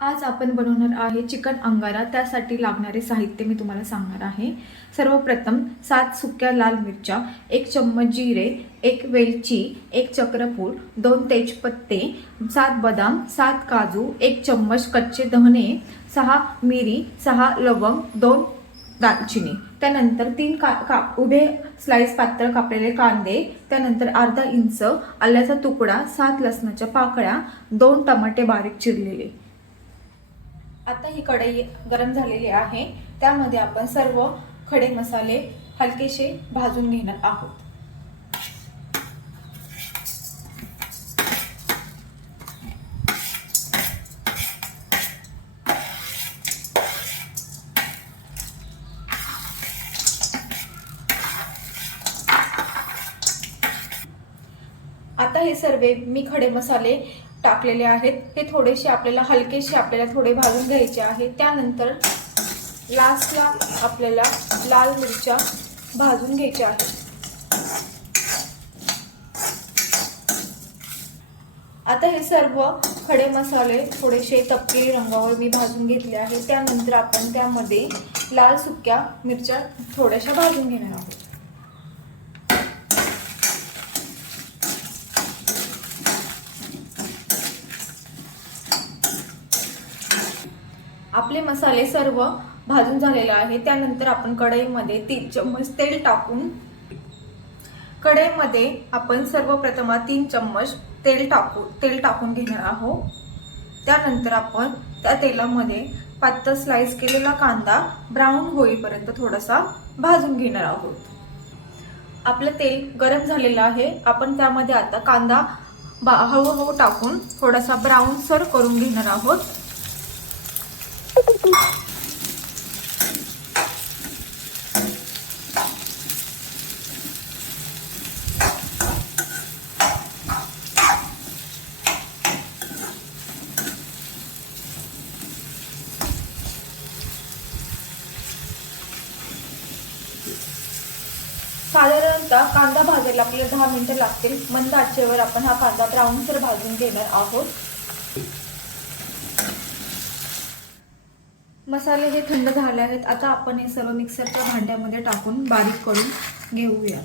आज आपण बनवणार आहे चिकन अंगारा. त्यासाठी लागणारे साहित्य मी तुम्हाला सांगणार आहे. सर्वप्रथम सात सुक्या लाल मिरच्या एक चम्मच जिरे एक वेलची एक चक्रफूल दोन तेजपत्ते सात बदाम सात काजू एक चम्मच कच्चे धने सहा मिरी सहा लवंग दोन दालचिनी. त्यानंतर तीन का का उभे स्लाइस पातळ कापलेले कांदे त्यानंतर अर्धा इंच आल्याचा तुकडा सात लसणाच्या पाकळ्या दोन टमाटे बारीक चिरलेले. आता ही कढई गरम झालेली आहे. त्यामध्ये आपण सर्व खडे मसाले हलकेसे भाजून घेणार आहोत. आता हे सर्व मी खडे मसाले टाकलेले आहेत. हे थोडेसे आपल्याला हलकेसे आपल्याला थोडे भाजून घ्यायचे आहे. त्यानंतर लास्टला आपल्याला लाल मिरच्या भाजून घ्यायच्या आहेत. आता हे सर्व खडे मसाले थोडेसे तपकिरी रंगावर मी भाजून घेतले आहे त्यानंतर आपण त्यामध्ये लाल सुक्या मिरच्या थोड्याशा भाजून घेणार आहोत. आपले मसाले सर्व भाजून झालेले आहे. त्यानंतर आपण कढईमध्ये तीन चम्मच तेल टाकून कढईमध्ये आपण सर्वप्रथम तीन चम्मच तेल टाकू तेल टाकून घेणार आहोत. त्यानंतर आपण त्या तेलामध्ये पातळ स्लाइस केलेला कांदा ब्राऊन होईपर्यंत थोडासा भाजून घेणार आहोत. आपलं तेल गरम झालेलं आहे. आपण त्यामध्ये आता कांदा बा हळूहळू टाकून थोडासा ब्राऊन सर करून घेणार आहोत. साधारणतः कांदा भाजायला आपल्याला दहा मिनिटं लागतील. मंद आचेवर आपण हा कांदा ब्राऊनसर भाजून घेणार आहोत. मसाले हे थंड झाले आहेत. आता आपण हे सर्व मिक्सरच्या भांड्यामध्ये टाकून बारीक करून घेऊया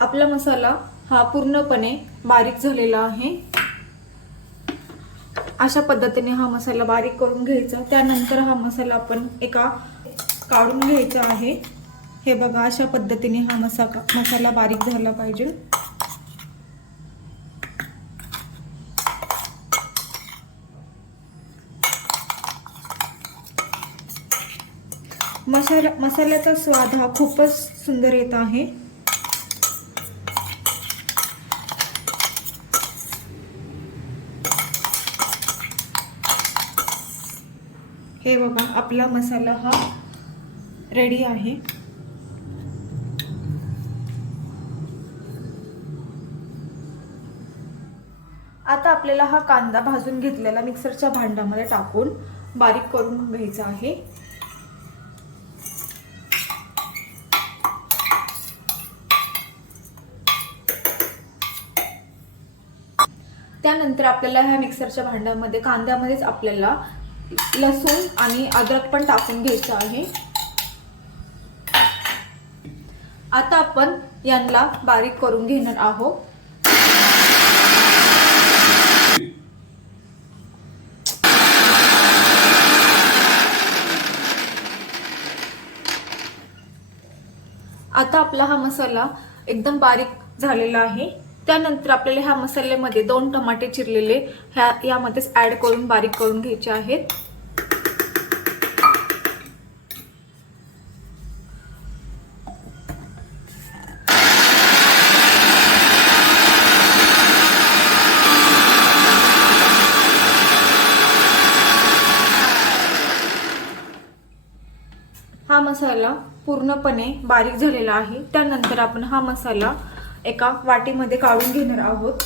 आपला मसाला हा पूर्णपणे बारीक झालेला आहे. अशा पद्धतीने हा मसाला बारीक करून घ्यायचा. त्यानंतर हा मसाला आपण एका काढून घ्यायचा आहे. हे बघा अशा पद्धतीने हा मसाला मसाला बारीक झाला पाहिजे. मसाला मसाल्याचा स्वाद हा खूपच सुंदर येत आहे. हे बघा आपला मसाला हा रेडी आहे. आता आपल्याला हा कांदा भाजून घेतलेला मिक्सरच्या भांड्यामध्ये टाकून बारीक करून घ्यायचा आहे. त्यानंतर आपल्याला ह्या मिक्सरच्या भांड्यामध्ये कांद्यामध्येच आपल्याला लसूण आणि अद्रक पण टाकून घ्यायचं आहे. आता आपण यांना बारीक करून घेणार आहोत. आता आपला हा मसाला एकदम बारीक झालेला आहे. त्यानंतर आपल्याला ह्या मसाल्यामध्ये दोन टमाटे चिरलेले ह्या यामध्येच ऍड करून बारीक करून घ्यायचे आहेत. हा मसाला पूर्णपणे बारीक झालेला आहे. त्यानंतर आपण हा मसाला एका वाटीमध्ये काढून घेणार आहोत.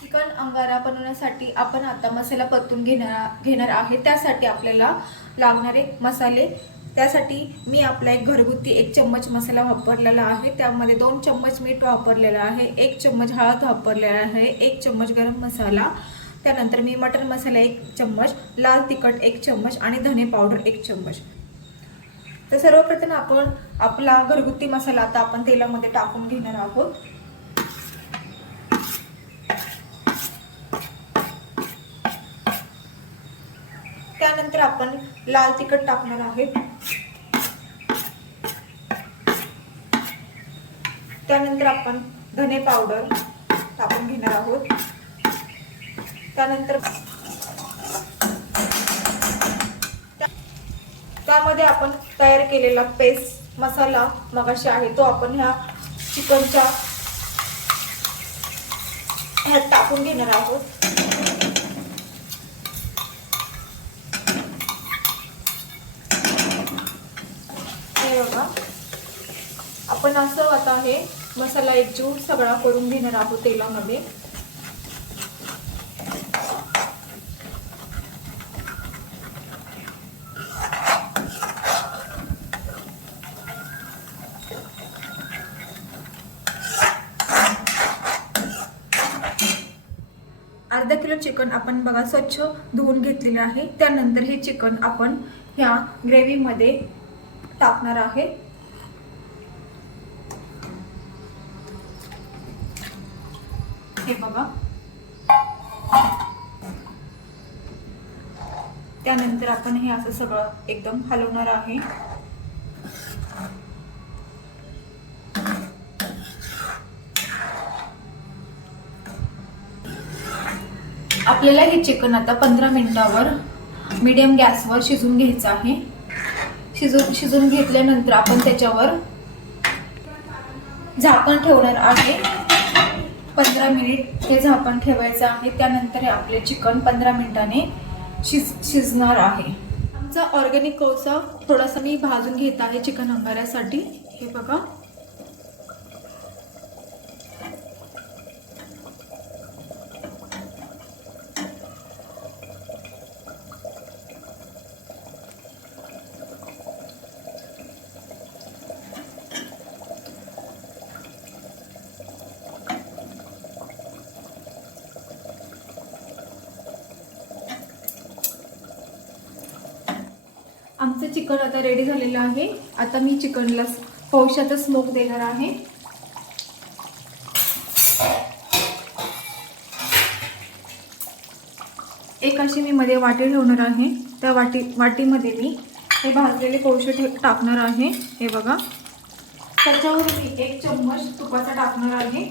चिकन अंगारा बनवण्यासाठी आपण आता मसाला परतून घेणार घेणार आहे. त्यासाठी आपल्याला लागणारे मसाले त्यासाठी मी आपला एक घरगुती एक चम्मच मसाला वापरलेला आहे. त्यामध्ये दोन चम्मच मीठ वापरलेलं आहे एक चम्मच हळद वापरलेला आहे एक चम्मच गरम मसाला त्यानंतर मी मटन मसाला एक चम्मच लाल तिखट एक चम्मच आणि धने पावडर एक चम्मच. तर सर्वप्रथम आपण आपला घरगुती मसाला आता आपण तेलामध्ये टाकून घेणार आहोत. त्यानंतर आपण लाल तिखट टाकणार आहे. त्यानंतर आपण धने पावडर टाकून घेणार आहोत. त्यानंतर त्यामध्ये आपण तयार केलेला पेस्ट मसाला मगाशी आहे तो आपण ह्या चिकनच्या ह्यात टाकून घेणार आहोत. आहे बघा. आपण असं आता हे मसाला एकजीव सगळा करून घेणार आहोत तेलामध्ये. अर्धा किलो चिकन आपण बघा स्वच्छ धुवून घेतलेलं आहे. त्यानंतर हे चिकन आपण ह्या ग्रेव्हीमध्ये टाकणार आहे. हे बघा. त्यानंतर आपण हे असं सगळं एकदम हलवणार आहे. आपल्याला हे चिकन आता पंधरा मिनिटावर मीडियम गॅसवर शिजून घ्यायचं आहे. शिजून शिजून घेतल्यानंतर आपण त्याच्यावर झाकण ठेवणार आहे. पंधरा मिनिट हे झाकण ठेवायचं आहे. त्यानंतर हे आपले चिकन पंधरा मिनिटाने शिज शिजणार आहे. आमचा ऑर्गॅनिक कोळसा थोडासा मी भाजून घेत आहे चिकन अंगाऱ्यासाठी. हे बघा. आमचं चिकन आता रेडी झालेलं आहे. आता मी चिकनला पौशाचा स्मोक देणार आहे. एक अशी मी मध्ये वाटी ठेवणार आहे. त्या वाटी वाटीमध्ये मी हे भाजलेले पौष ठे टाकणार आहे. हे बघा. त्याच्यावर मी एक चम्मच तुपाचा टाकणार आहे.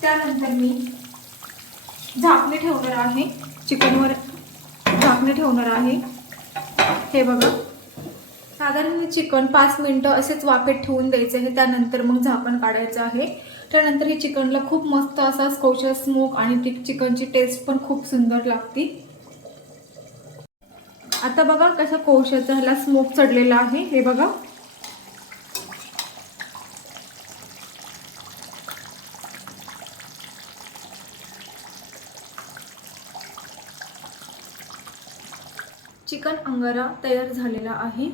त्यानंतर मी झाकणे ठेवणार आहे. चिकनवर झाकणे ठेवणार आहे. हे बघा. साधारण चिकन पाच मिनटं असेच वाफेत ठेवून द्यायचं आहे. त्यानंतर मग झाकण काढायचं आहे. त्यानंतर हे चिकनला खूप मस्त असा स्कोचा स्मोक आणि ती चिकनची टेस्ट पण खूप सुंदर लागते. आता बघा कसा कोशाचा ह्याला स्मोक चढलेला आहे. हे बघा. चिकन अंगारा तयार झालेला आहे.